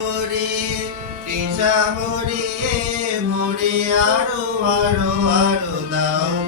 হরি তৃষা হরিয়ে মোরে আরও আরও আরও দাও।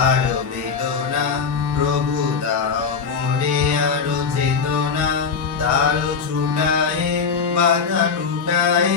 আরও বেদনা প্রভু দাও মোরে আরও চেতনা দারো ছুটায় বাধা টুটায়